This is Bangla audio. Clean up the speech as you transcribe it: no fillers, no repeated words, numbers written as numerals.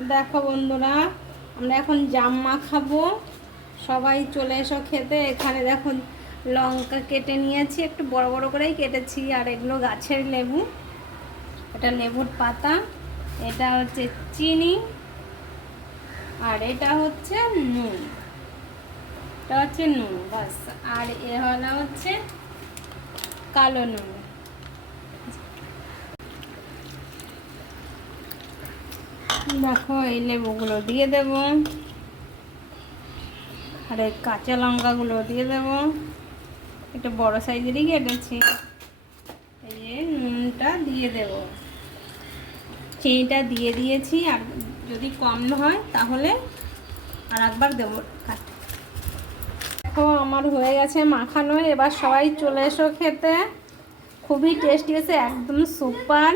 দেখো বন্ধুরা, আমরা এখন জাম মাখাবো। সবাই চলে এসো খেতে। এখানে দেখো লঙ্কা কেটে নিয়েছি, একটু বড় বড় করেই কেটেছি। আর এগুলো গাছের লেবু, এটা লেবুর পাতা, এটা হচ্ছে চিনি, আর এটা হচ্ছে নুন। এটা হচ্ছে নুন বাস। আর এ হলো হচ্ছে কালো নুন। দেখো এই লেবুগুলো দিয়ে দেব, আর এই কাঁচা লঙ্কাগুলো দিয়ে দেব, একটু বড় সাইজেরই কেটেছি। এই যে নুনটা দিয়ে দেব, চিনিটা দিয়ে দিয়েছি। আর যদি কম হয় তাহলে আর একবার দেবো। দেখো আমার হয়ে গেছে মাখানো, এবার সবাই চলে এসো খেতে। খুবই টেস্টি হয়েছে, একদম সুপার।